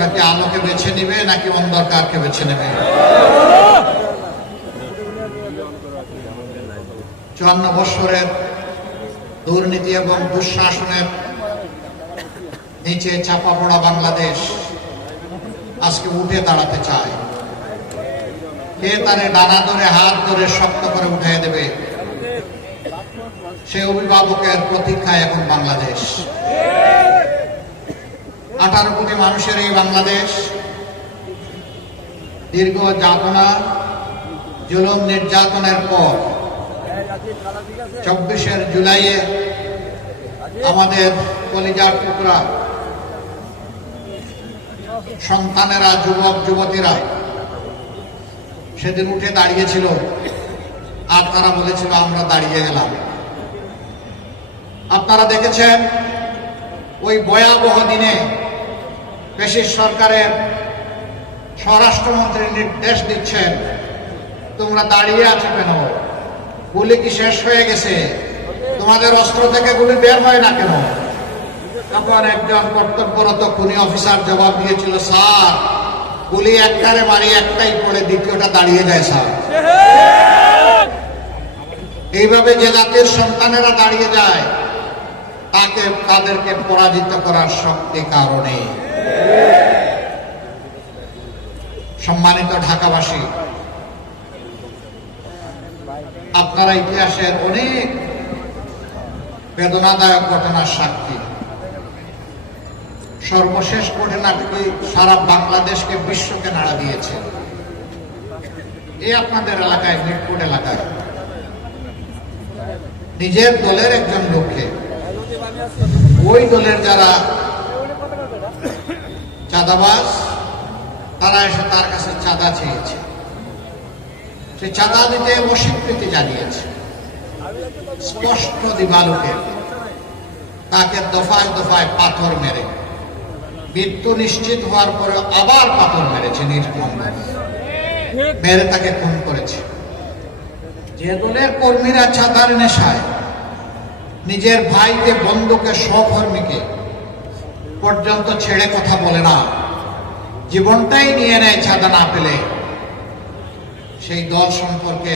তোমরা কি আলোকে বেছে নিবে নাকি অন্ধকারকে বেছে নেবে? 54 বছরের দুর্নীতি এবং দুঃশাসনের নিচে চাপা পড়া বাংলাদেশ আজকে উঠে দাঁড়াতে চায়। কে তারে ডানা ধরে হাত ধরে শক্ত করে উঠিয়ে দেবে, সে অভিভাবকের প্রতীক্ষায় এখন বাংলাদেশ। 18 কোটি মানুষের এই বাংলাদেশ দীর্ঘ যাতনা জুলুম নির্যাতনের পর 24 জুলাইয়ে আমাদের কলিজার টুকরা সন্তানেরা, যুবক যুবতীরা সেদিন উঠে দাঁড়িয়েছিল, আর তারা বলেছিল আমরা দাঁড়িয়ে গেলাম। আপনারা দেখেছেন ওই ভয়াবহ দিনে ফ্যাসিস্ট সরকারের স্বরাষ্ট্রমন্ত্রী নির্দেশ দিচ্ছেন, তোমরা দাঁড়িয়ে আছো কেন? গুলি কি শেষ হয়ে গেছে? তোমাদের অস্ত্র থেকে গুলি বের হয় না কেন? তখন একজন কর্তব্যরত খুনি অফিসার জবাব দিয়েছিল, স্যার গুলি একটারে মারি, একটাই পড়ে, দ্বিতীয়টা দাঁড়িয়ে যায় স্যার। এইভাবে যে জাতির সন্তানেরা দাঁড়িয়ে যায় তাদেরকে পরাজিত করার শক্তি কারণে। সম্মানিত ঢাকাবাসী, আপনারা ইতিহাসের অনেক বেদনাদায়ক ঘটনার সাক্ষী। সর্বশেষ ঘটনাটি সারা বাংলাদেশকে, বিশ্বকে নাড়া দিয়েছে। এই আপনাদের এলাকায়, মিরপুর এলাকায় নিজের দলের একজন লোককে, ওই দলের যারা চাঁদাবাজ, তারা এসে তার কাছে চাঁদা চেয়েছে। সে চাঁদা দিতে অস্বীকৃতি জানিয়েছে। স্পষ্ট দিবালোকে তাকে দফায় দফায় পাথর মেরে, মৃত্যু নিশ্চিত হওয়ার পরে আবার পাথর মেরেছে, নির্মম মেরে তাকে খুন করেছে। যে দলের কর্মীরা চাঁদার নেশায় নিজের ভাইকে, বন্ধুকে, সহকর্মীকে পর্যন্ত ছেড়ে কথা বলে না, জীবনটাই নিয়ে নেয় চাঁদা না পেলে, সেই দল সম্পর্কে